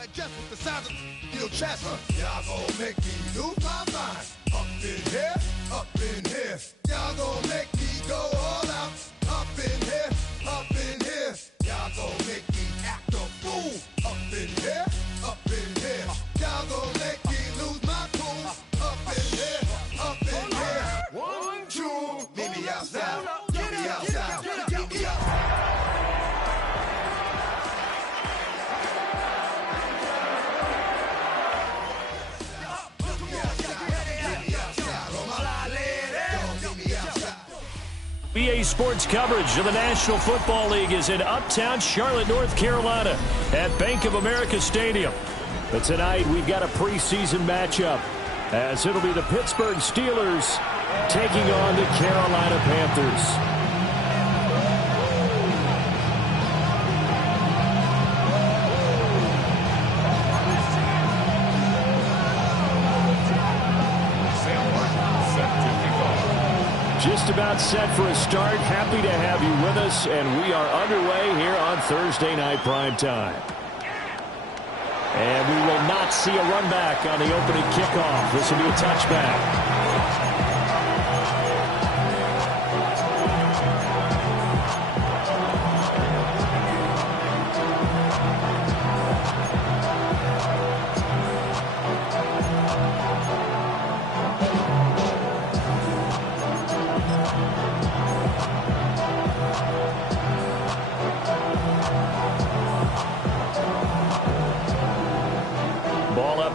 digest with the sound of your chest. Y'all gon' make me lose my mind. Up in here, up in here. Y'all gon' make me go all out. Up in here, up in here. Y'all gon' make me act a fool. Up in here, up in here. Y'all gon' make me lose my cool. Up in here, up in here. 1, 2, meet me outside. Meet me outside. Meet me outside. BA Sports coverage of the National Football League is in uptown Charlotte, North Carolina at Bank of America Stadium. But tonight we've got a preseason matchup as it'll be the Pittsburgh Steelers taking on the Carolina Panthers. Just about set for a start. Happy to have you with us, and we are underway here on Thursday Night Primetime. And we will not see a run back on the opening kickoff. This will be a touchback.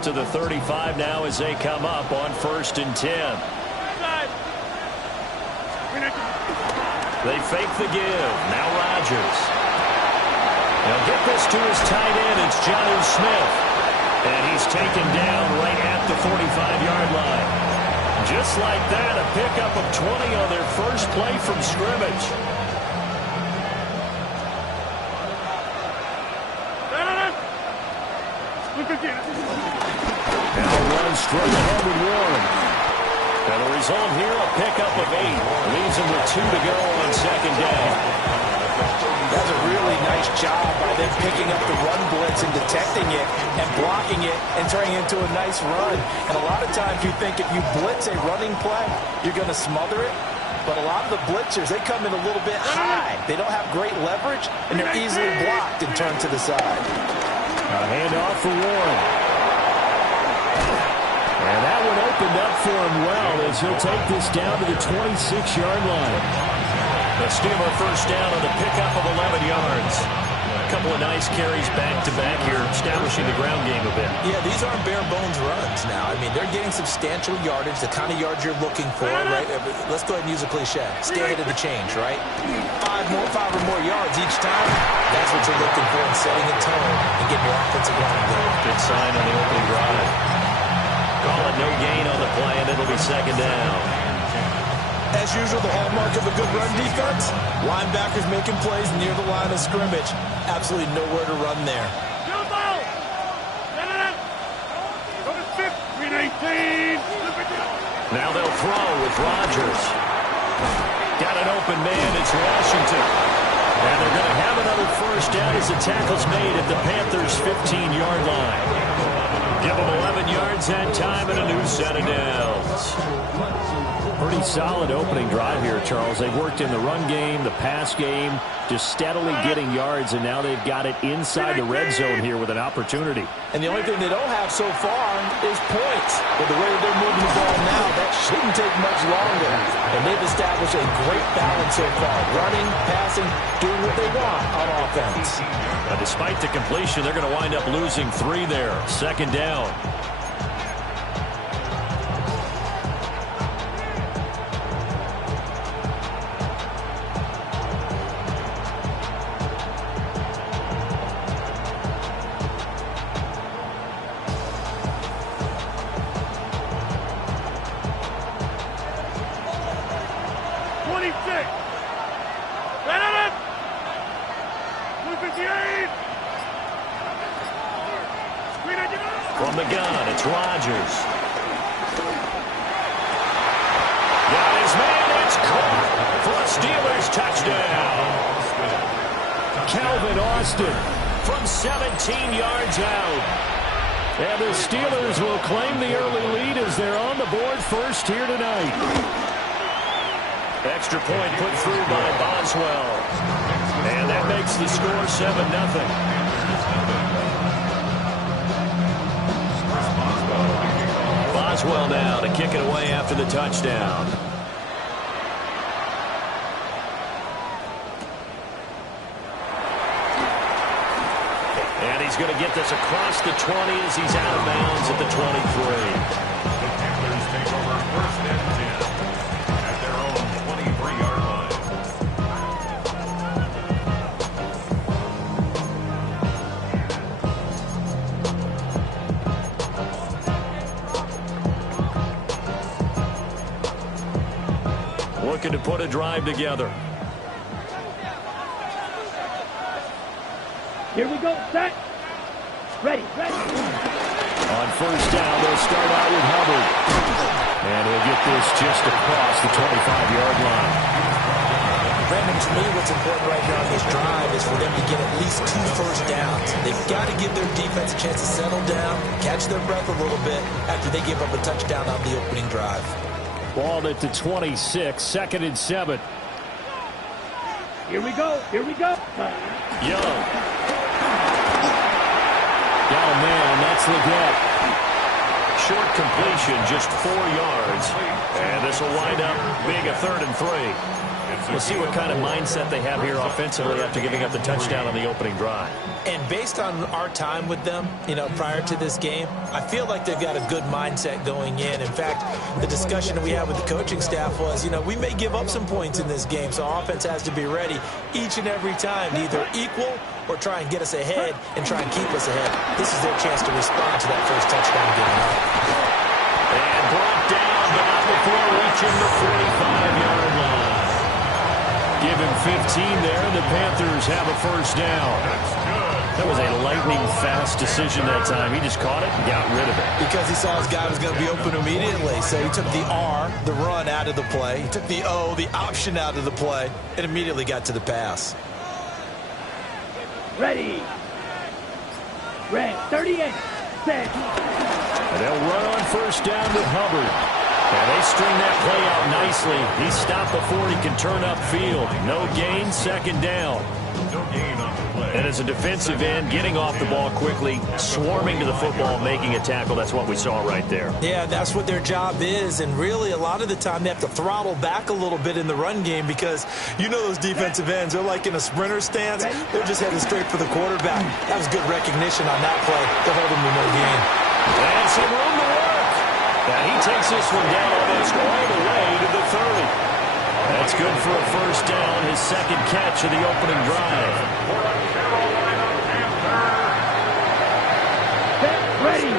To the 35 now as they come up on 1st and 10. They fake the give. Now Rodgers. They'll get this to his tight end. It's Jonnu Smith. And he's taken down right at the 45-yard line. Just like that, a pickup of 20 on their first play from scrimmage. Now run straight ahead with Warren. And the result here, a pickup of 8. Leaves him with 2 to go on 2nd down. That's a really nice job by them picking up the run blitz and detecting it and blocking it and turning it into a nice run. And a lot of times you think if you blitz a running play, you're going to smother it. But a lot of the blitzers, they come in a little bit high. They don't have great leverage, and they're easily blocked and turned to the side. A handoff for Warren. And that one opened up for him well as he'll take this down to the 26-yard line. The Steeler first down on the pickup of 11 yards. A couple of nice carries back-to-back here, establishing the ground game a bit. Yeah, these aren't bare-bones runs now. I mean, they're getting substantial yardage, the kind of yards you're looking for, right? Let's go ahead and use a cliche. Stay ahead of the change, right? 5 or more yards each time. That's what you're looking for in setting a tone and getting your offensive line going. Good sign on the opening drive. Call it no gain on the play, and it'll be 2nd down. As usual, the hallmark of a good run defense, linebackers making plays near the line of scrimmage. Absolutely nowhere to run there. Now they'll throw with Rodgers. Got an open man, it's Washington. And they're going to have another first down as the tackle's made at the Panthers' 15-yard line. Give them 11 yards that time and a new set of downs. Pretty solid opening drive here, Charles. They've worked in the run game, the pass game, just steadily getting yards, and now they've got it inside the red zone here with an opportunity. And the only thing they don't have so far is points. But the way that they're moving the ball now, that shouldn't take much longer. And they've established a great balance so far. Running, passing, doing what they want on offense. Now, despite the completion, they're going to wind up losing 3 there. 2nd down. From the gun, it's Rodgers. Got his man, it's caught for a Steelers touchdown. Calvin Austin from 17 yards out. And the Steelers will claim the early lead as they're on the board first here tonight. Extra point put through by Boswell. And that makes the score 7-0. Boswell now to kick it away after the touchdown. And he's going to get this across the 20 as he's out of bounds at the 23. The Panthers take over first and 10 at their own 23-yard line. Looking to put a drive together. Here we go, set. Ready. On first down, they'll start out with Hubbard. And he'll get this just across the 25-yard line. Brandon, to me, what's important right here on this drive is for them to get at least 2 first downs. They've got to give their defense a chance to settle down, catch their breath a little bit after they give up a touchdown on the opening drive. Ball at the 26, 2nd and 7. Here we go. Young. Oh, man, that's Leggett. Short completion, just 4 yards. And this will wind up being a 3rd and 3. We'll see what kind of mindset they have here offensively after giving up the touchdown on the opening drive. And based on our time with them, prior to this game, I feel like they've got a good mindset going in. In fact, the discussion that we had with the coaching staff was, we may give up some points in this game, so our offense has to be ready each and every time to either equal or try and get us ahead and try and keep us ahead. This is their chance to respond to that first touchdown given up. And brought down, but not before reaching the 45-yard line. Give him 15 there, and the Panthers have a first down. That was a lightning-fast decision that time. He just caught it and got rid of it. Because he saw his guy was going to be open immediately. So he took the R, the run, out of the play. He took the O, the option, out of the play, and immediately got to the pass. Ready. Red, 38, set. And they'll run on first down with Hubbard. And they string that play out nicely. He's stopped before he can turn upfield. No gain, 2nd down. No gain on the play. And as a defensive end, getting off the ball quickly, swarming to the football, making a tackle, that's what we saw right there. Yeah, that's what their job is. And really, a lot of the time, they have to throttle back a little bit in the run game because those defensive ends, they're like in a sprinter stance. They're just heading straight for the quarterback. That was good recognition on that play to hold them to no gain. And some room to work. Now he takes this one down almost all the way to the 30. That's good for a first down, his 2nd catch of the opening drive. Ready.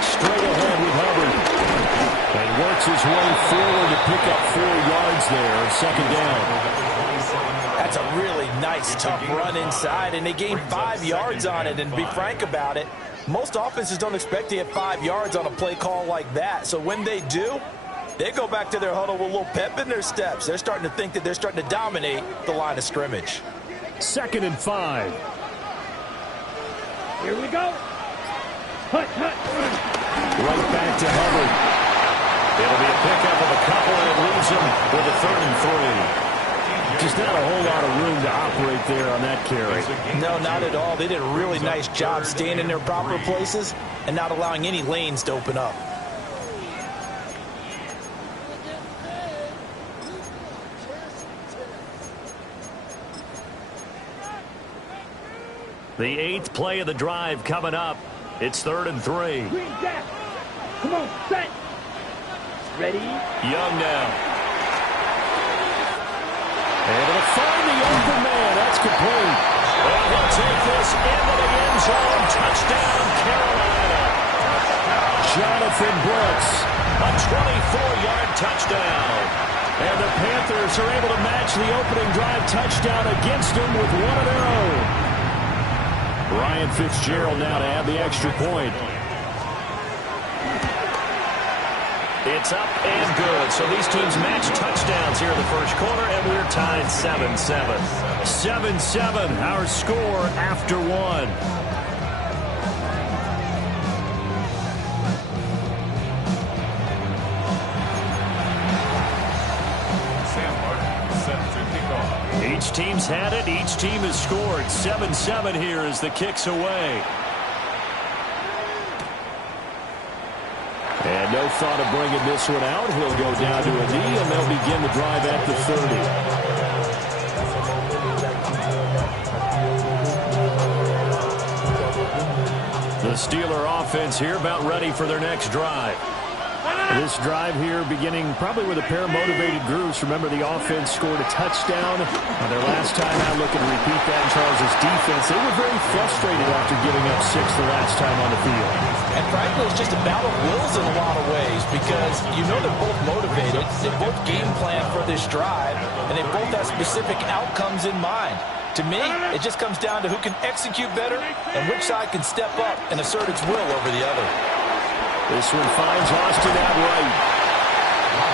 Straight ahead with Hubbard. And works his way forward to pick up 4 yards there, 2nd down. That's a really nice, tough run inside, and they gained 5 yards on it. And to be frank about it, most offenses don't expect to get 5 yards on a play call like that. So when they do, they go back to their huddle with a little pep in their steps. They're starting to think that they're starting to dominate the line of scrimmage. 2nd and 5. Here we go. Hut. Right back to Hubbard. It'll be a pickup of a couple, and it leaves him with a 3rd and 3. Just not a whole lot of room to operate there on that carry. No, not at all. They did a really nice job staying in their proper places and not allowing any lanes to open up. The 8th play of the drive coming up. It's 3rd and 3. Green Jack. Come on, set. Ready. Young now. And it'll find the open man. That's complete. And he'll take this into the end zone. Touchdown, Carolina. Jonathan Brooks, a 24-yard touchdown. And the Panthers are able to match the opening drive touchdown against them with one of their own. Ryan Fitzgerald now to add the extra point. It's up and good. So these teams match touchdowns here in the first quarter, and we're tied 7-7. 7-7, our score after one. Each team's had it. Each team has scored. 7-7 here as the kick's away. And no thought of bringing this one out. He'll go down to a knee, and they'll begin the drive at the 30. The Steeler offense here about ready for their next drive. This drive here beginning probably with a pair of motivated groups. Remember, the offense scored a touchdown on their last time out, looking to repeat that in Charles' defense. They were very frustrated after giving up 6 the last time on the field. And frankly, it's just a battle of wills in a lot of ways because you know they're both motivated. They both game plan for this drive, and they both have specific outcomes in mind. To me, it just comes down to who can execute better and which side can step up and assert its will over the other. This one finds Austin outright.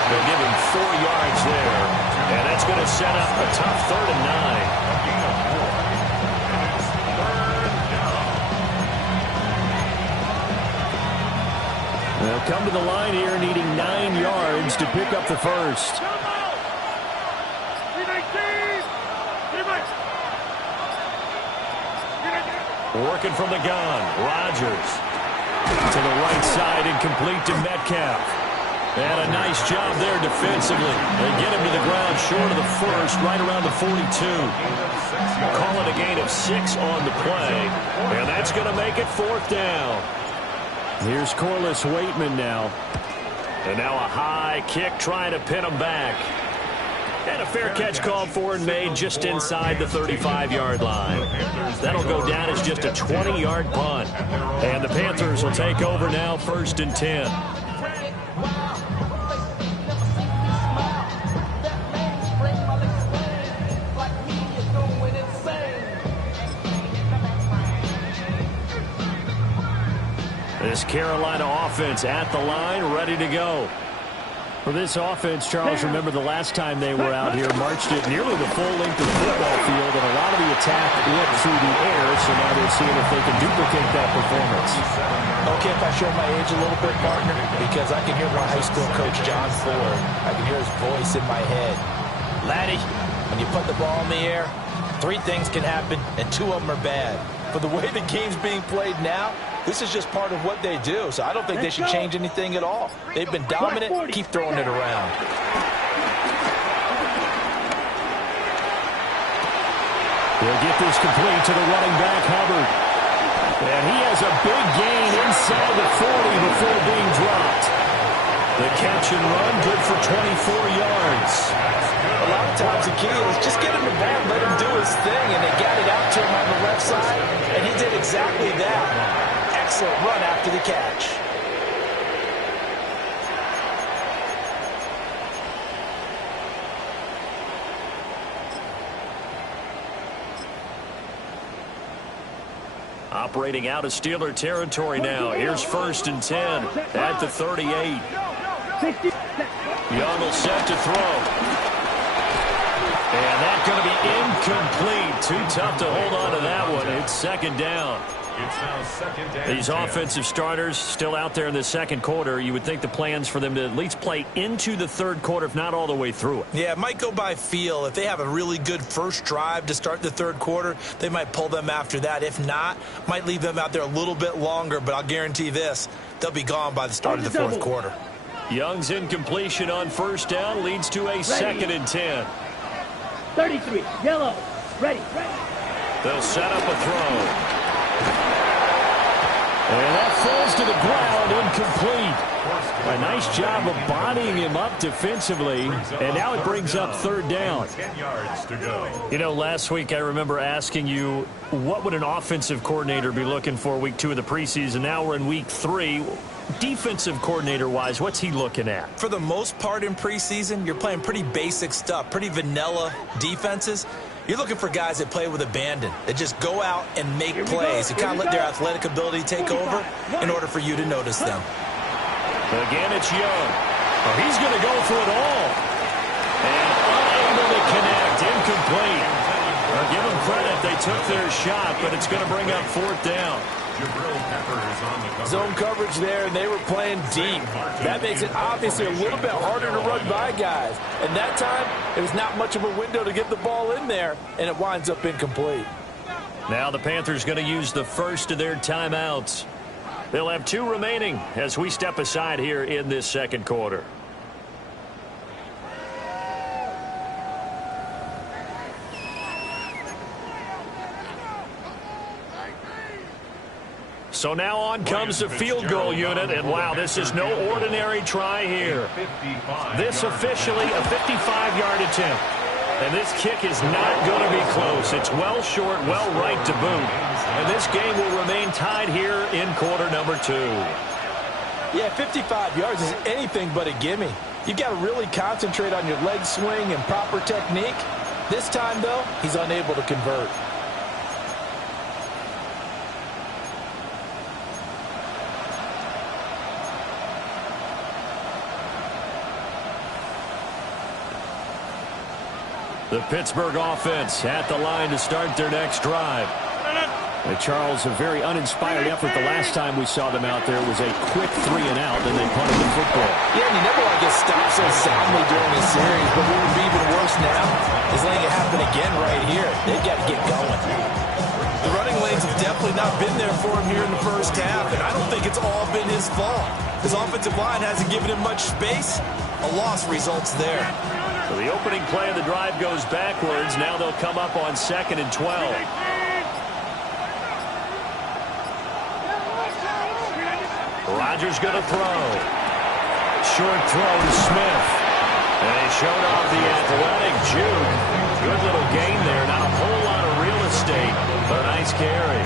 They'll give him 4 yards there, and that's going to set up a tough 3rd and 9. They'll come to the line here needing 9 yards to pick up the first. Working from the gun, Rodgers. To the right side and complete to Metcalf. And a nice job there defensively. They get him to the ground short of the first, right around the 42. Call it a gain of 6 on the play. And that's going to make it 4th down. Here's Corliss Waitman now. And now a high kick trying to pin him back. And a fair catch called for and made just inside the 35-yard line. That'll go down as just a 20-yard punt. And the Panthers will take over now, 1st and 10. This Carolina offense at the line, ready to go. For this offense, Charles, remember the last time they were out here, marched it nearly the full length of the football field, and a lot of the attack went through the air, so now they're seeing if they can duplicate that performance. Okay, if I show my age a little bit, partner, because I can hear my high school coach, John Ford. I can hear his voice in my head. Laddie, when you put the ball in the air, 3 things can happen, and 2 of them are bad. For the way the game's being played now, this is just part of what they do, so I don't think they should change anything at all. They've been dominant. Keep throwing it around. They'll get this complete to the running back, Hubbard. And he has a big gain inside the 40 before being dropped. The catch and run, good for 24 yards. A lot of times the key is just get him the ball, let him do his thing, and they got it out to him on the left side, and he did exactly that. Excellent run after the catch. Operating out of Steeler territory now. Here's 1st and 10 at the 38. Young will set to throw. And that's going to be incomplete. Too tough to hold on to that one. It's 2nd down. It's now 2nd down. These offensive starters still out there in the 2nd quarter. You would think the plans for them to at least play into the 3rd quarter, if not all the way through it. Yeah, it might go by feel. If they have a really good first drive to start the 3rd quarter, they might pull them after that. If not, might leave them out there a little bit longer, but I'll guarantee this, they'll be gone by the start of the 4th quarter. Young's incompletion on 1st down leads to a 2nd and 10. 33, yellow, ready. They'll set up a throw. And that falls to the ground, incomplete. A nice job of bodying him up defensively, and now it brings up 3rd down. 10 yards to go. You know, last week I remember asking you, what would an offensive coordinator be looking for week 2 of the preseason? Now we're in week 3. Defensive coordinator-wise, what's he looking at? For the most part in preseason, you're playing pretty basic stuff, pretty vanilla defenses. You're looking for guys that play with abandon, that just go out and make plays, and kind of let their athletic ability take over in order for you to notice them. Again, it's Young. Oh, he's going to go for it all. And unable to connect. Incomplete. Well, give them credit. They took their shot, but it's going to bring up fourth down. Zone coverage there, and they were playing deep. That makes it obviously a little bit harder to run by guys. And that time, it was not much of a window to get the ball in there, and it winds up incomplete. Now the Panthers going to use the first of their timeouts. They'll have 2 remaining as we step aside here in this second quarter. So now on comes the field goal unit, and wow, this is no ordinary try here. This officially a 55-yard attempt. And this kick is not going to be close. It's well short, well right to boot. And this game will remain tied here in quarter number 2. Yeah, 55 yards is anything but a gimme. You've got to really concentrate on your leg swing and proper technique. This time, though, he's unable to convert. The Pittsburgh offense at the line to start their next drive. Charles, a very uninspired effort the last time we saw them out there. It was a quick 3 and out, then they punted the football. Yeah, and you never want to get stopped so soundly during the series, but what would be even worse now is letting it happen again right here. They've got to get going. The running lanes have definitely not been there for him here in the first half, and I don't think it's all been his fault. His offensive line hasn't given him much space. A loss results there. So the opening play of the drive goes backwards. Now they'll come up on 2nd and 12. Rodgers going to throw. Short throw to Smith. And they showed off the athletic juke. Good little gain there. Not a whole lot of real estate, but a nice carry.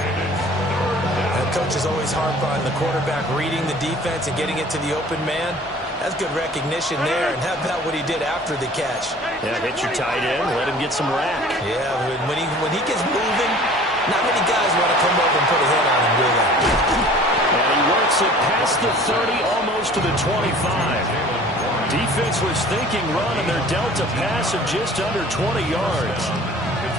And coach is always harp on the quarterback reading the defense and getting it to the open man. That's good recognition there, and how about what he did after the catch? Yeah, hit your tight end, let him get some rack. Yeah, when he gets moving, not many guys want to come over and put a hit on him, do they? And he works it past the 30, almost to the 25. Defense was thinking run, and they're dealt a pass of just under 20 yards.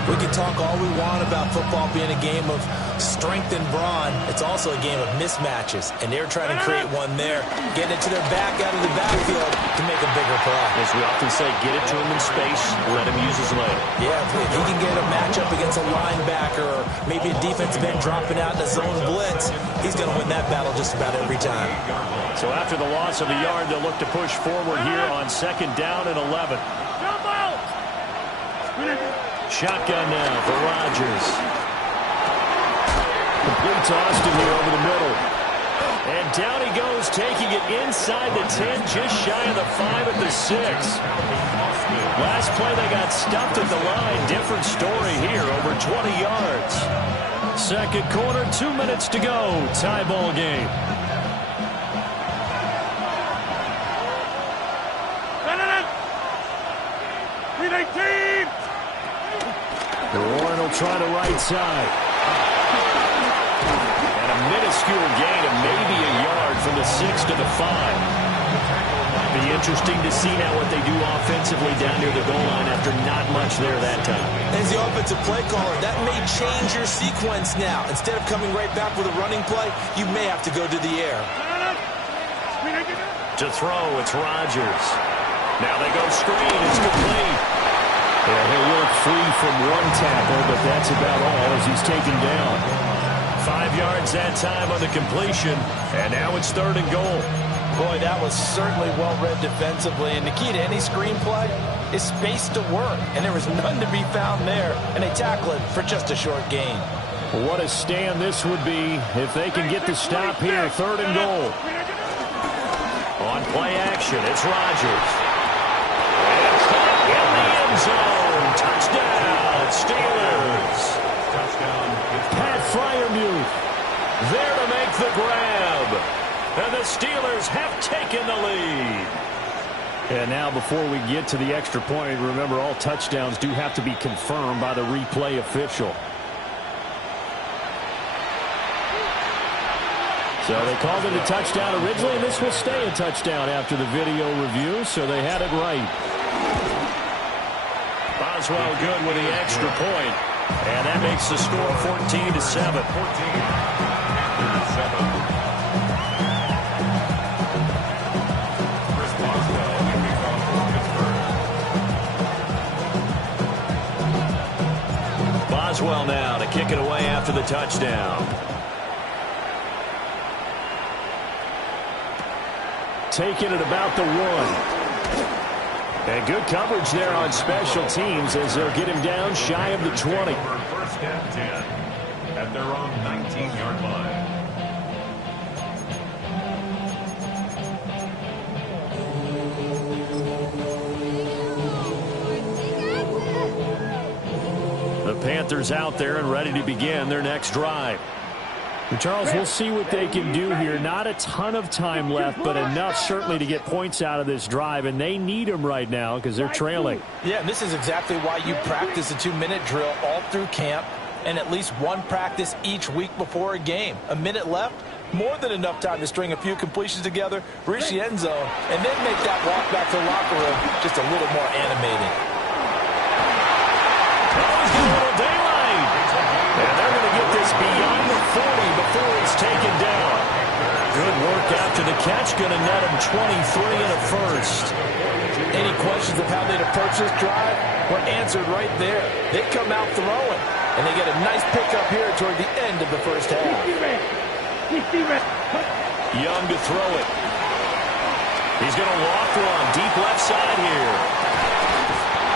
We can talk all we want about football being a game of strength and brawn. It's also a game of mismatches, and they're trying to create one there, getting it to their back out of the backfield to make a bigger play. As we often say, get it to him in space, let him use his leg. Yeah, if he can get a matchup against a linebacker or maybe a defensive end dropping out in a zone blitz, he's going to win that battle just about every time. So after the loss of a yard, they'll look to push forward here on 2nd down and 11. Shotgun now for Rodgers. Complete to Austin here over the middle. And down he goes, taking it inside the 10, just shy of the 5 at the 6. Last play they got stuffed at the line. Different story here, over 20 yards. Second quarter, 2 minutes to go. Tie ball game. Warren will try the right side. And a minuscule gain of maybe a yard from the 6 to the 5. Be interesting to see now what they do offensively down near the goal line after not much there that time. As the offensive play caller, that may change your sequence now. Instead of coming right back with a running play, you may have to go to the air. To throw, it's Rodgers. Now they go screen, it's complete. Yeah, he'll work free from one tackle, but that's about all as he's taken down. 5 yards that time on the completion, and now it's 3rd and goal. Boy, that was certainly well-read defensively, and the key to any screenplay is space to work, and there was none to be found there, and they tackle it for just a short gain. What a stand this would be if they can get the stop here, 3rd and goal. On play action, it's Rodgers. And caught in the end zone. Touchdown, Steelers. Pat Freiermuth There to make the grab. And the Steelers have taken the lead. And now before we get to the extra point, remember all touchdowns do have to be confirmed by the replay official. So they called it a touchdown originally, and this will stay a touchdown after the video review, so they had it right. Boswell good with the extra point, and that makes the score 14-7. 14-7. Boswell now to kick it away after the touchdown. Taking it about the 1. And good coverage there on special teams as they'll get him down shy of the 20. First and 10 at their own 19-yard line. The Panthers out there and ready to begin their next drive. And Charles, we'll see what they can do here. Not a ton of time left, but enough certainly to get points out of this drive, and they need them right now because they're trailing. Yeah, and this is exactly why you practice a 2-minute drill all through camp and at least one practice each week before a game. A minute left, more than enough time to string a few completions together, reach the end zone, and then make that walk back to the locker room just a little more animating. A little daylight. And they're going to get this beyond the 40 before it's taken down. Good work after the catch. Going to net him 23 and a first. Any questions of how they'd approach this drive were answered right there. They come out throwing, and they get a nice pickup here toward the end of the first half. Young to throw it. He's going to walk one deep left side here.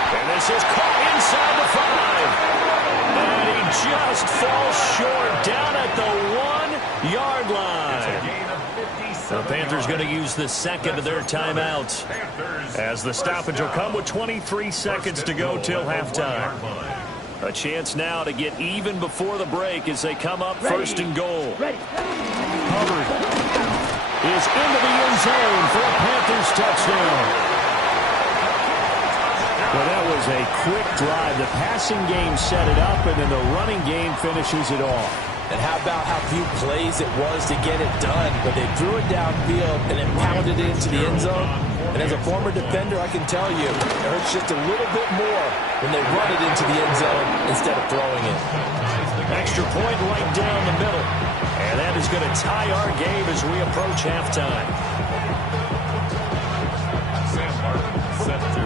And this is caught inside the 5. And he just falls short down at the 1-yard line. The Panthers going to use the second of their timeouts as the stoppage will come with 23 seconds to go till halftime. A chance now to get even before the break as they come up first and goal. Hubbard is into the end zone for a Panthers touchdown. Well, that was a quick drive. The passing game set it up, and then the running game finishes it off. And how about how few plays it was to get it done? But they threw it downfield and then pounded it into the end zone. And as a former defender, I can tell you, it hurts just a little bit more when they run it into the end zone instead of throwing it. Extra point right down the middle. And that is going to tie our game as we approach halftime.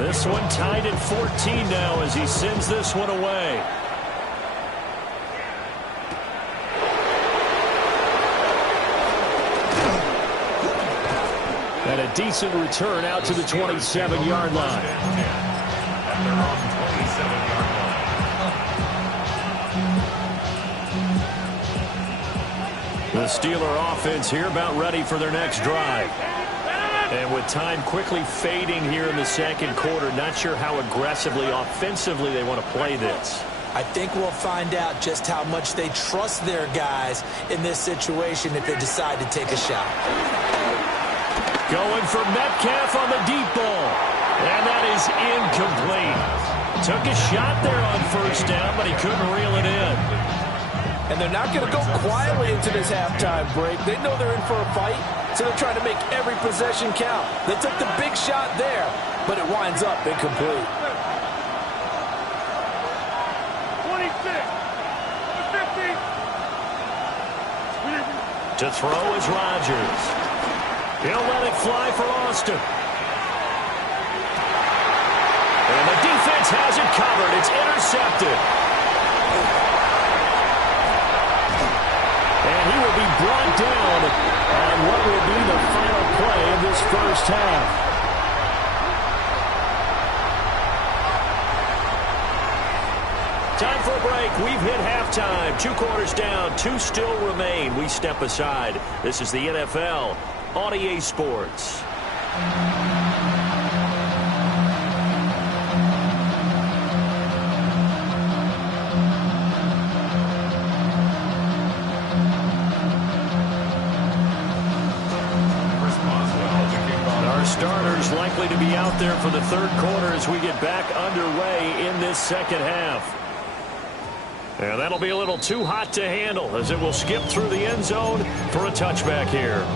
This one tied at 14 now as he sends this one away. And a decent return out to the 27-yard line. The Steeler offense here about ready for their next drive. And with time quickly fading here in the second quarter, not sure how aggressively, offensively they want to play this. I think we'll find out just how much they trust their guys in this situation if they decide to take a shot. Going for Metcalf on the deep ball. And that is incomplete. Took a shot there on first down, but he couldn't reel it in. And they're not going to go quietly into this halftime break. They know they're in for a fight, so they're trying to make every possession count. They took the big shot there, but it winds up incomplete. 26, 50. To throw is Rodgers. He'll let it fly for Austin. And the defense has it covered. It's intercepted. And he will be brought down on what will be the final play of this first half. Time for a break. We've hit halftime. 2 quarters down. 2 still remain. We step aside. This is the NFL on EA Sports. Our starters likely to be out there for the third quarter as we get back underway in this second half. And that'll be a little too hot to handle as it will skip through the end zone for a touchback here.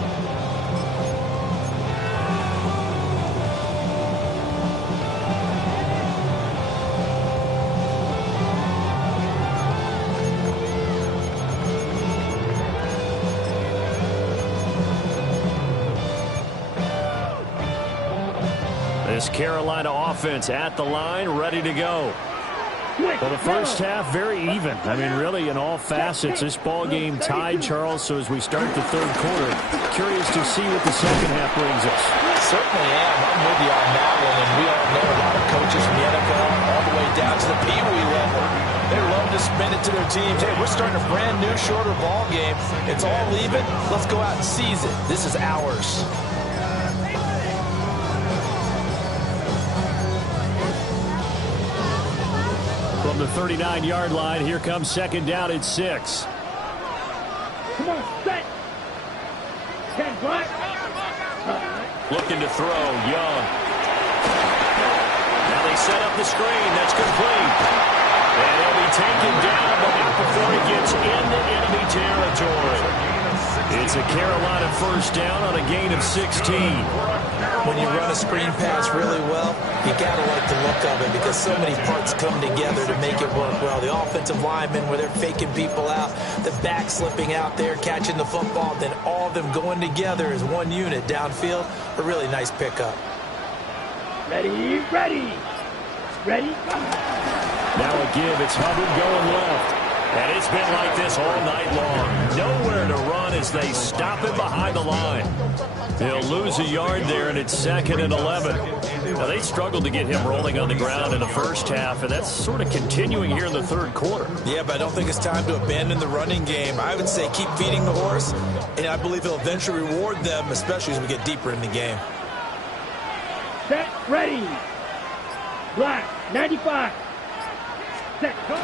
This Carolina offense at the line, ready to go. Well, the first half, very even. I mean, really, in all facets, this ball game tied, Charles. So as we start the third quarter, curious to see what the second half brings us. Certainly am. I'm with you on that one. And we all know a lot of coaches from the NFL all the way down to the Pee Wee level. They love to spin it to their teams. Hey, we're starting a brand new, shorter ball game. It's all even. Let's go out and seize it. This is ours. From the 39-yard line, here comes second down at 6. Come on, set. 10 black. Looking to throw, Young. Now they set up the screen. That's complete. And he'll be taken down, but not before he gets into enemy territory. It's a Carolina first down on a gain of 16. When you run a screen pass really well, you got to like the look of it because so many parts come together to make it work well. The offensive linemen, where they're faking people out, the back slipping out there, catching the football, then all of them going together as one unit downfield. A really nice pickup. Ready, ready. Ready. Now a give. It's Hubbard going left. And it's been like this all night long. Nowhere to run as they stop him behind the line. He'll lose a yard there, and it's 2nd and 11. Now, they struggled to get him rolling on the ground in the first half, and that's sort of continuing here in the third quarter. Yeah, but I don't think it's time to abandon the running game. I would say keep feeding the horse, and I believe he'll eventually reward them, especially as we get deeper in the game. Set, ready. Black, 95. Set, go.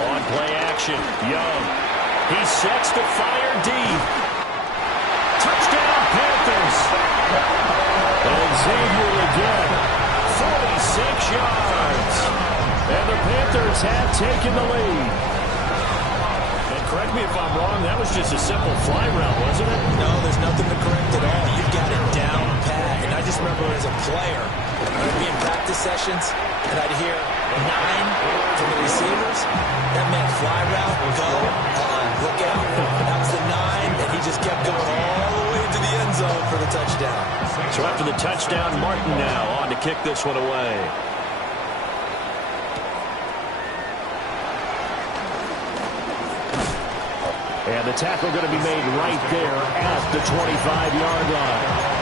On play action, Young. He sets the fire deep. Touchdown, Panthers. And Xavier again. 46 yards. And the Panthers have taken the lead. And correct me if I'm wrong, that was just a simple fly route, wasn't it? No, there's nothing to correct at all. You've got it down pat. And I just remember as a player, I'd be in practice sessions, and I'd hear 9 from the receivers. That meant fly route, go, look out. That was the 9, and he just kept going all the way to the end zone for the touchdown. So after the touchdown, Martin now on to kick this one away. And the tackle going to be made right there at the 25-yard line.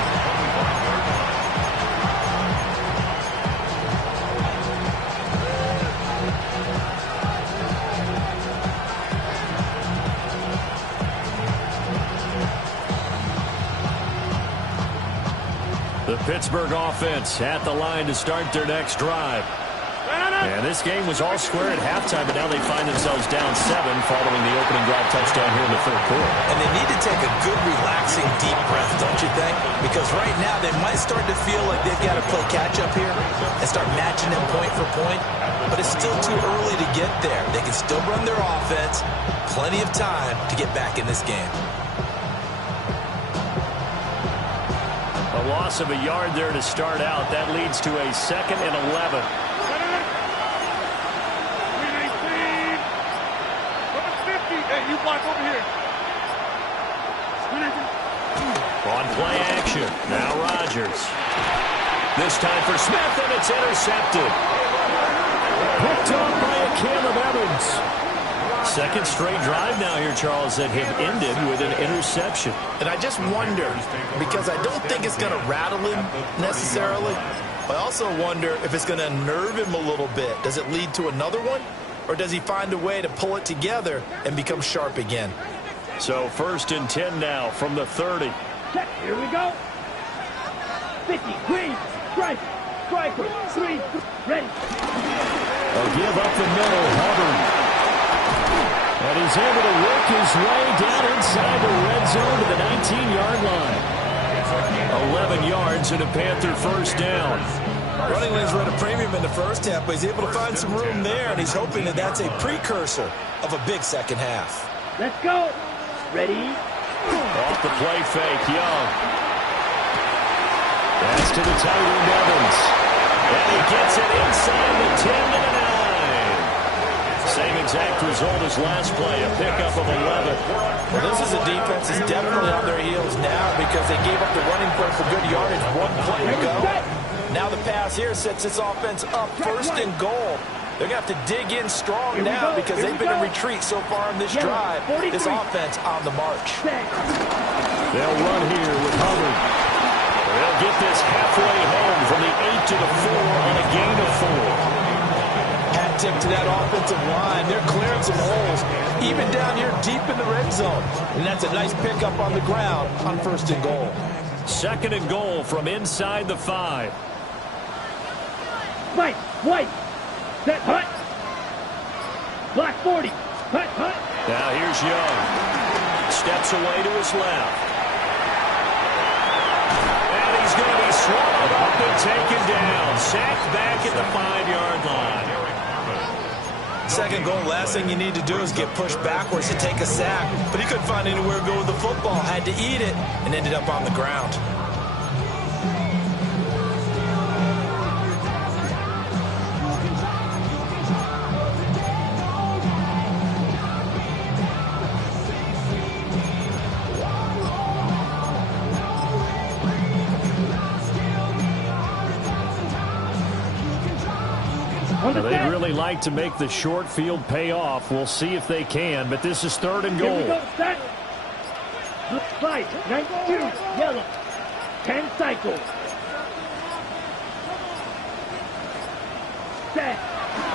The Pittsburgh offense at the line to start their next drive. And this game was all square at halftime, but now they find themselves down 7 following the opening drive touchdown here in the third quarter. And they need to take a good, relaxing, deep breath, don't you think? Because right now they might start to feel like they've got to play catch-up here and start matching them point for point. But it's still too early to get there. They can still run their offense. Plenty of time to get back in this game. A loss of a yard there to start out. That leads to a 2nd and 11. You block over here. On play action. Now Rodgers. This time for Smith, and it's intercepted. Picked up by a Caleb Evans. Second straight drive now here, Charles, that have ended with an interception. And I just wonder, because I don't think it's going to rattle him necessarily, I also wonder if it's going to unnerve him a little bit. Does it lead to another one? Or does he find a way to pull it together and become sharp again? So 1st and 10 now from the 30. Check, here we go. 50, green, striker, 3, ready. A give up the middle, Hubbard. And he's able to work his way down inside the red zone to the 19-yard line. 11 yards and a Panther first down. Running lanes were at a premium in the first half, but he's able to find some room there, and he's hoping that that's a precursor of a big second half. Let's go. Ready? Off the play fake, Young. That's to the tight end, Evans. And he gets it inside the 10 to the 9. Same exact result as last play, a pickup of 11. Well, this is a defense that's definitely on their heels now because they gave up the running play for good yardage one play ago. Now the pass here sets this offense up first and goal. They're going to have to dig in strong now because they've been in retreat so far in this drive. This offense on the march. They'll run here with Hubbard. They'll get this halfway home from the 8 to the 4 on a gain of 4. Hat tip to that offensive line. They're clearing some holes, even down here deep in the red zone. And that's a nice pickup on the ground on first and goal. Second and goal from inside the 5. Mike, White. Set, hut. Block 40. Hut, hut. Now here's Young. Steps away to his left. And he's going to be swallowed up and taken down. Sacked back at the 5-yard line. Second goal, last thing you need to do is get pushed backwards to take a sack. But he couldn't find anywhere to go with the football. Had to eat it and ended up on the ground. They'd really like to make the short field pay off. We'll see if they can, but this is third and goal. Here we go, set. Slide, 92, yellow. 10 cycles. Set.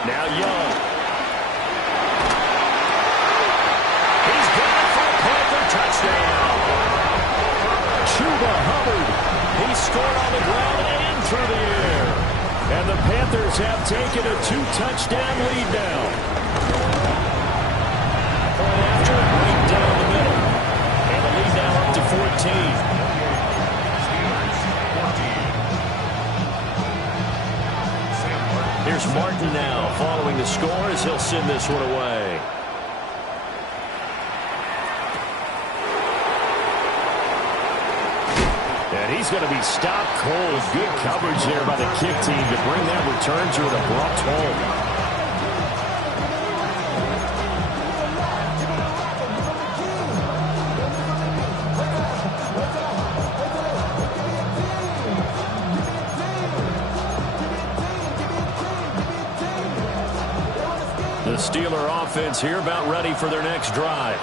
Now Young. He's got it for a Panther touchdown. Chuba Hubbard. He scored on the ground and through the air. And the Panthers have taken a 2-touchdown lead now. Point after, right down the middle. And the lead now up to 14. Here's Martin now following the score as he'll send this one away. And he's going to be stopped cold. Good coverage there by the kick team to bring that return to an abrupt halt. The Steeler offense here about ready for their next drive.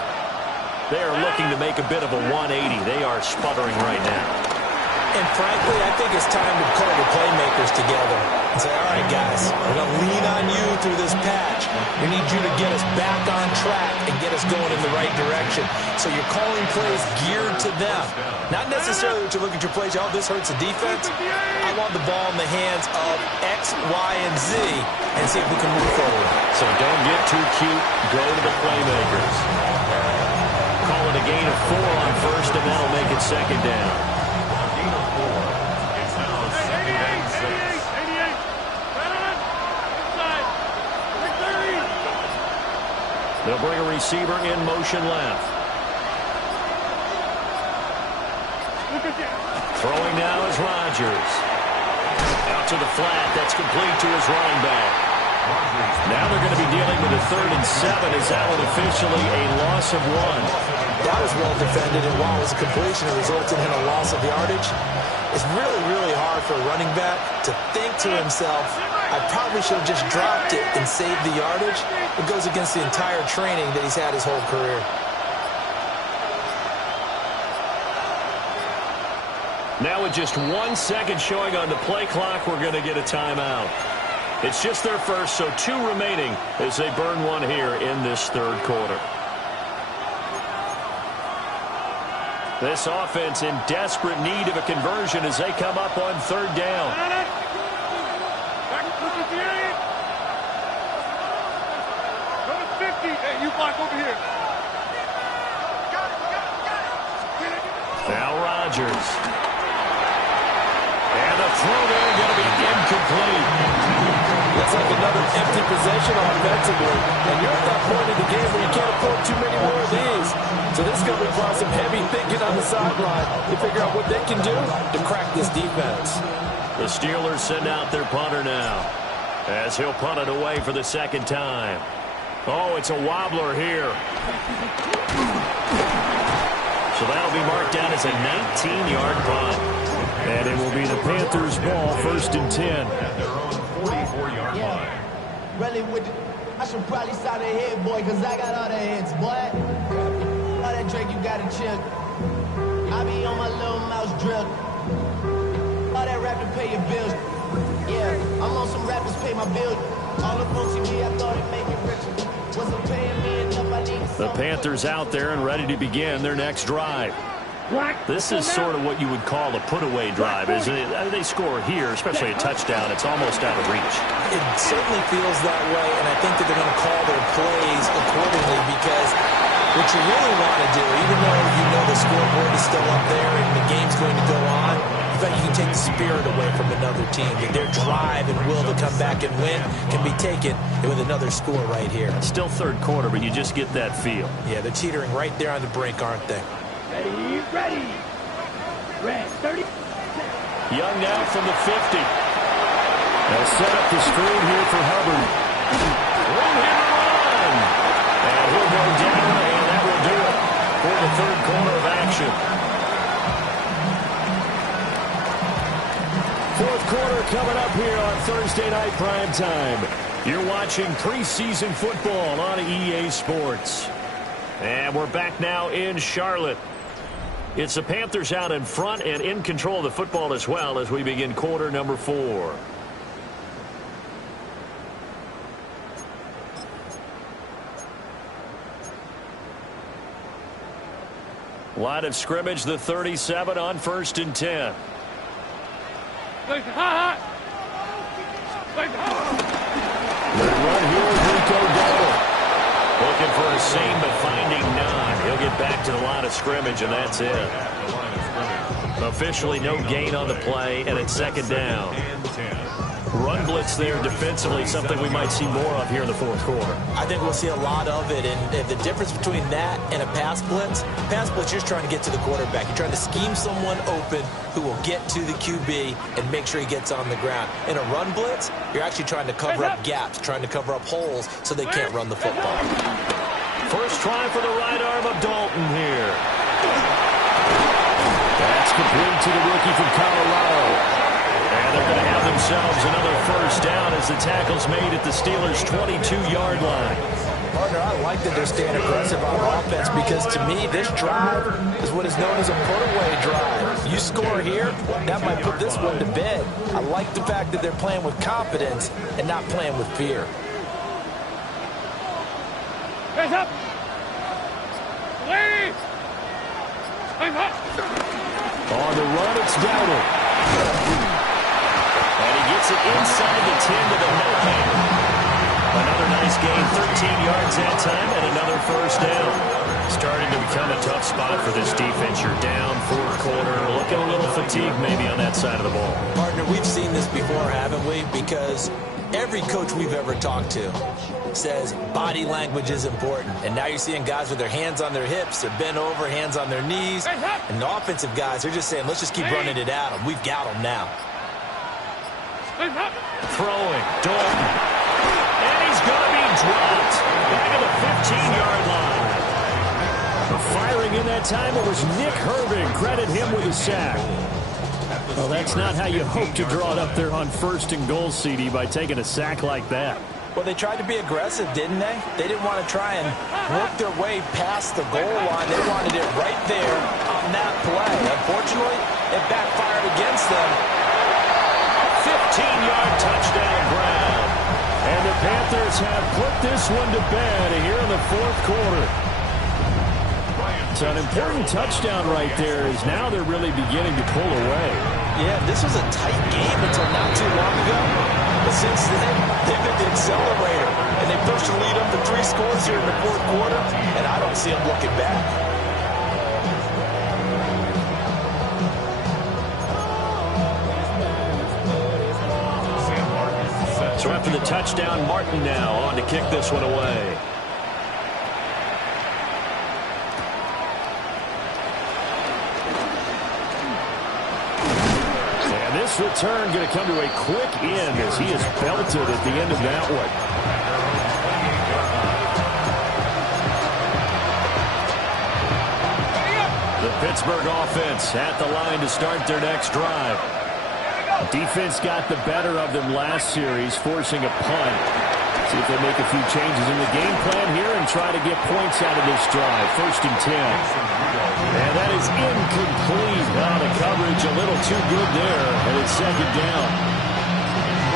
They are looking to make a bit of a 180. They are sputtering right now. And frankly, I think it's time to call the playmakers together and say, all right, guys, we're going to lean on you through this patch. We need you to get us back on track and get us going in the right direction. So you're calling plays geared to them. Not necessarily that you look at your plays, oh, this hurts the defense. I want the ball in the hands of X, Y, and Z and see if we can move forward. So don't get too cute. Go to the playmakers. Call it a gain of 4 on first, and that'll make it second down. They'll bring a receiver in motion left. Throwing now is Rodgers. Out to the flat. That's complete to his running back. Now they're going to be dealing with a 3rd and 7. Is that one officially a loss of 1? That was well defended, and while it was a completion, it resulted in a loss of yardage. It's really, really hard for a running back to think to himself, I probably should have just dropped it and saved the yardage. It goes against the entire training that he's had his whole career. Now with just 1 second showing on the play clock, we're going to get a timeout. It's just their first, so 2 remaining as they burn one here in this third quarter. This offense in desperate need of a conversion as they come up on 3rd down. Hey, you block over here. Now Rodgers. And the throw there going to be incomplete. Looks like another empty possession offensively. And you're at that point in the game where you can't afford too many more of these. So this is going to require some heavy thinking on the sideline to figure out what they can do to crack this defense. The Steelers send out their punter now, as he'll punt it away for the second time. Oh, it's a wobbler here. So that'll be marked down as a 19-yard punt. And it will be the Panthers' ball, 1st and 10. At their own 44-yard line. Really, I should probably sign a head, boy, because I got all the heads, boy. All that Drake, you got to chill. I be on my little mouse drill. All that rap to pay your bills. Yeah, I'm on some rappers pay my bills. All the folks see me, I thought it made me richer. Wasn't paying me enough, I need The Panthers out there and ready to begin their next drive. This is sort of what you would call a put-away drive, isn't it? They score here, especially a touchdown. It's almost out of reach. It certainly feels that way, and I think that they're going to call their plays accordingly because what you really want to do, even though you know the scoreboard is still up there and the game's going to go on, in fact, you can take the spirit away from another team. That their drive and will to come back and win can be taken with another score right here. Still third quarter, but you just get that feel. Yeah, they're teetering right there on the brink, aren't they? Ready. Red, 30. Young now from the 50. They'll set up the screen here for Hubbard. Room here to run. And he'll go down, and that will do it for the third quarter of action. Fourth quarter coming up here on Thursday Night Prime Time. You're watching preseason football on EA Sports. And we're back now in Charlotte. It's the Panthers out in front and in control of the football as well as we begin quarter number 4. Line of scrimmage, the 37 on 1st and 10. They run here with Rico Dowdle. Looking for a seam, but finding none. He'll get back to the line of scrimmage, and that's it. Officially no gain on the play, and it's 2nd down. Run blitz there defensively, something we might see more of here in the 4th quarter. I think we'll see a lot of it, and the difference between that and a pass blitz, you're just trying to get to the quarterback. You're trying to scheme someone open who will get to the QB and make sure he gets on the ground. In a run blitz, you're actually trying to cover up gaps, trying to cover up holes so they can't run the football. First try for the right arm of Dalton here. That's complete to the rookie from Colorado. And they're going to have themselves another first down as the tackle's made at the Steelers' 22-yard line. Partner, I like that they're staying aggressive on offense because to me, this drive is what is known as a put-away drive. You score here, that might put this one to bed. I like the fact that they're playing with confidence and not playing with fear. Hands up. Ladies. Hands up. On the run, it's Dowdle. And he gets it inside the 10 to the 9. Another nice gain, 13 yards that time, and another first down. Starting to become a tough spot for this defense. You're down 4th quarter, looking a little fatigued maybe on that side of the ball. Partner, we've seen this before, haven't we? Because every coach we've ever talked to says body language is important. And now you're seeing guys with their hands on their hips, they're bent over, hands on their knees. And the offensive guys, they're just saying, let's just keep running it at them. We've got them now. Throwing, Dalton. And he's going to be dropped back at the 15-yard line. Firing in that time, it was Nick Herbig. Credit him with a sack. Well, that's not how you hope to draw it up there on 1st and goal, CD, by taking a sack like that. Well, they tried to be aggressive, didn't they? They didn't want to try and work their way past the goal line. They wanted it right there on that play. Unfortunately, it backfired against them. 15-yard touchdown Brown. And the Panthers have put this one to bed here in the 4th quarter. So an important touchdown right there is now they're really beginning to pull away. Yeah, this was a tight game until not too long ago. But since then, they've hit the accelerator. And they pushed the lead up to 3 scores here in the 4th quarter. And I don't see them looking back. for the touchdown. Martin now on to kick this one away. And this return going to come to a quick end as he is belted at the end of that one. Pittsburgh offense at the line to start their next drive. Defense got the better of them last series, forcing a punt. See if they make a few changes in the game plan here and try to get points out of this drive. 1st and 10. And that is incomplete. Now the coverage a little too good there, and it's 2nd down.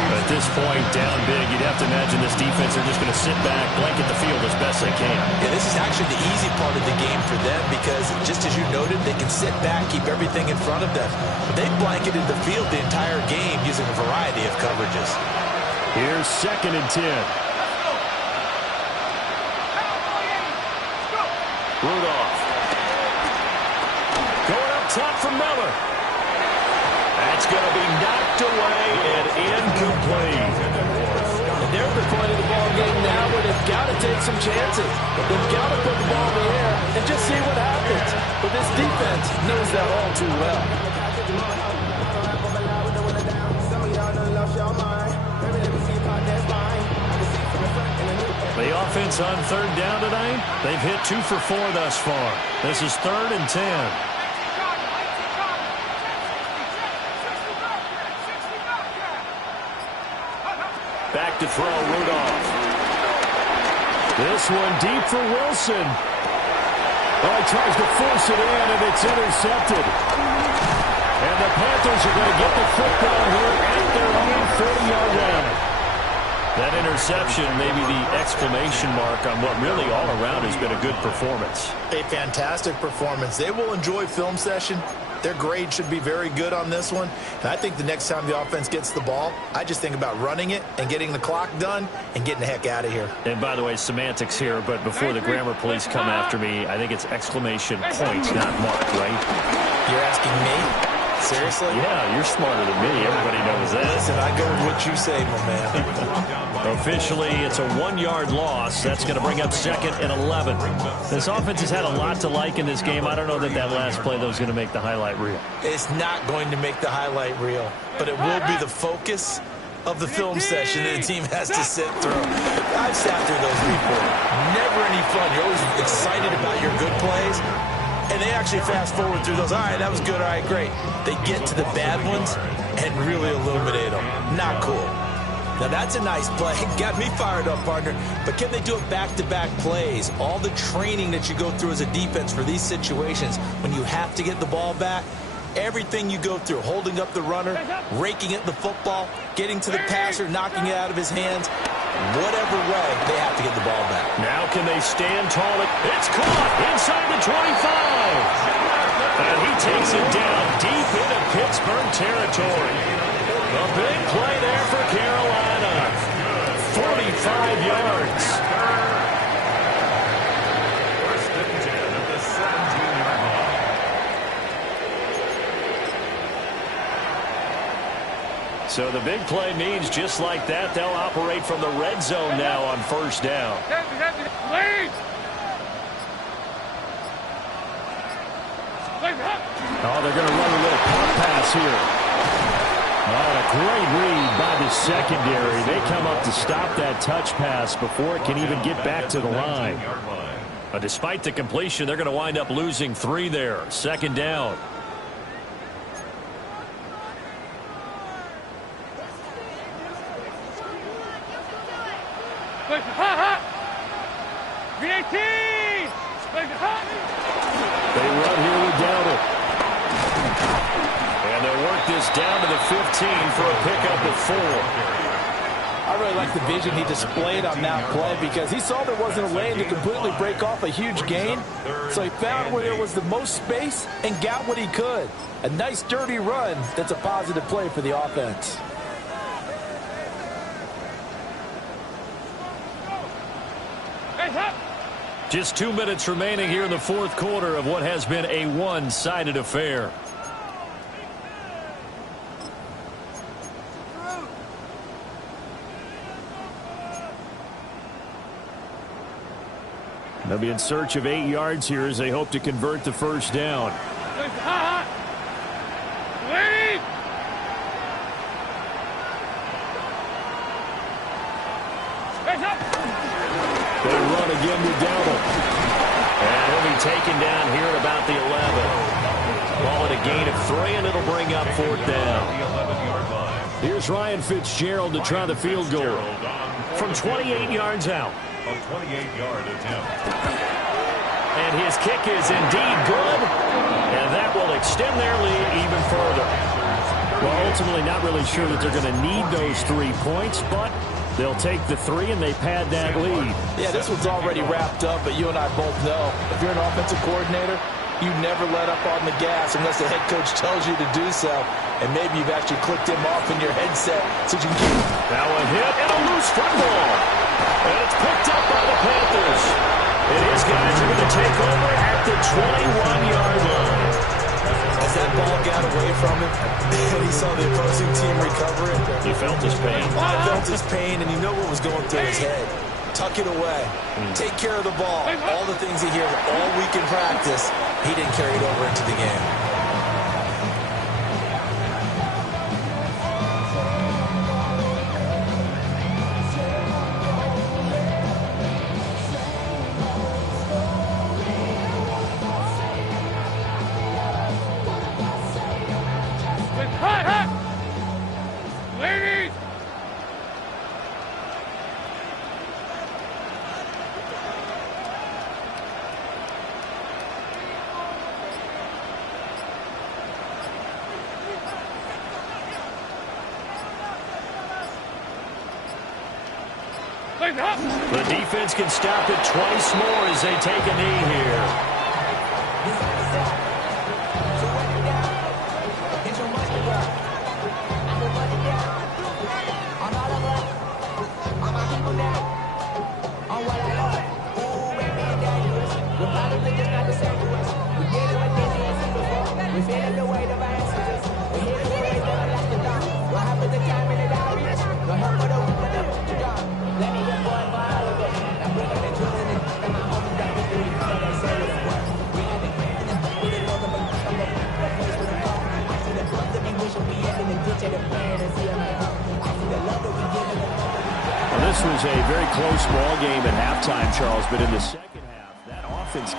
At this point, down big, you'd have to imagine this defense are just going to sit back, blanket the field as best they can. Yeah, this is actually the easy part of the game for them because, just as you noted, they can sit back, keep everything in front of them. But they've blanketed the field the entire game using a variety of coverages. Here's 2nd and 10. Rudolph. Going up top for Miller. That's going to be knocked away and incomplete. And they're at the point of the ball game now where they've got to take some chances. They've got to put the ball in the air and just see what happens. But this defense knows that all too well. The offense on 3rd down tonight, they've hit 2 for 4 thus far. This is 3rd and 10. Back to throw, Rudolph. This one deep for Wilson. Oh, he tries to force it in, and it's intercepted. And the Panthers are going to get the football here at their own 40-yard line. That interception may be the exclamation mark on what really all around has been a good performance. A fantastic performance. They will enjoy film session. Their grade should be very good on this one. And I think the next time the offense gets the ball, I just think about running it and getting the clock done and getting the heck out of here. And by the way, semantics here, but before the grammar police come after me, I think it's exclamation point, not mark, right? You're asking me? Seriously? Yeah, you're smarter than me. Everybody knows that. Listen, I go with what you say, my man. Officially, it's a 1-yard loss. That's going to bring up 2nd and 11. This offense has had a lot to like in this game. I don't know that last play, though, is going to make the highlight reel. It's not going to make the highlight reel, but it will be the focus of the film session that the team has to sit through. I've sat through those before. Never any fun. You're always excited about your good plays. And they actually fast forward through those. All right, that was good. All right, great. They get to the bad ones and really illuminate them. Not cool. Now, that's a nice play. Got me fired up, partner. But can they do it back-to-back plays? All the training that you go through as a defense for these situations, when you have to get the ball back, everything you go through, holding up the runner, raking at the football, getting to the passer, knocking it out of his hands, whatever way, they have to get the ball back. Now can they stand tall? It's caught inside the 25. And he takes it down deep into Pittsburgh territory. A big play there for Carolina. 45 yards. First and 10 at the 17-yard line. So the big play means just like that, they'll operate from the red zone now on 1st down. Oh, they're going to run a little pop pass here. Oh, a great read by the secondary. They come up to stop that touch pass before it can even get back to the line. But despite the completion, they're going to wind up losing 3 there. 2nd down. They run here with Dowdle. And they'll work this down to the 15 for a pickup of 4. I really like the vision he displayed on that play because he saw there wasn't a lane to completely break off a huge gain. So he found where there was the most space and got what he could. A nice dirty run that's a positive play for the offense. Just 2 minutes remaining here in the 4th quarter of what has been a one-sided affair. They'll be in search of 8 yards here as they hope to convert the first down. They run again with Dowdle. And he'll be taken down here at about the 11. Ball at a gain of 3, and it'll bring up 4th down. Here's Ryan Fitzgerald to try the field goal from 28 yards out. A 28-yard attempt. And his kick is indeed good, and that will extend their lead even further. Well, ultimately not really sure that they're going to need those 3 points, but they'll take the 3 and they pad that lead. Yeah, this one's already wrapped up, but you and I both know if you're an offensive coordinator, you never let up on the gas unless the head coach tells you to do so. And maybe you've actually clicked him off in your headset so you can keep. Now a hit and a loose football. And it's picked up by the Panthers. And his guys are going to take over at the 21-yard line. As that ball got away from him, and he saw the opposing team recover it. He felt his pain. I felt his pain, and you know what was going through his head. Tuck it away. Take care of the ball. All the things he hears all week in practice, he didn't carry it over into the game. The defense can stop it twice more as they take a knee here. Well, this was a very close ball game at halftime, Charles, but in the second half, that offense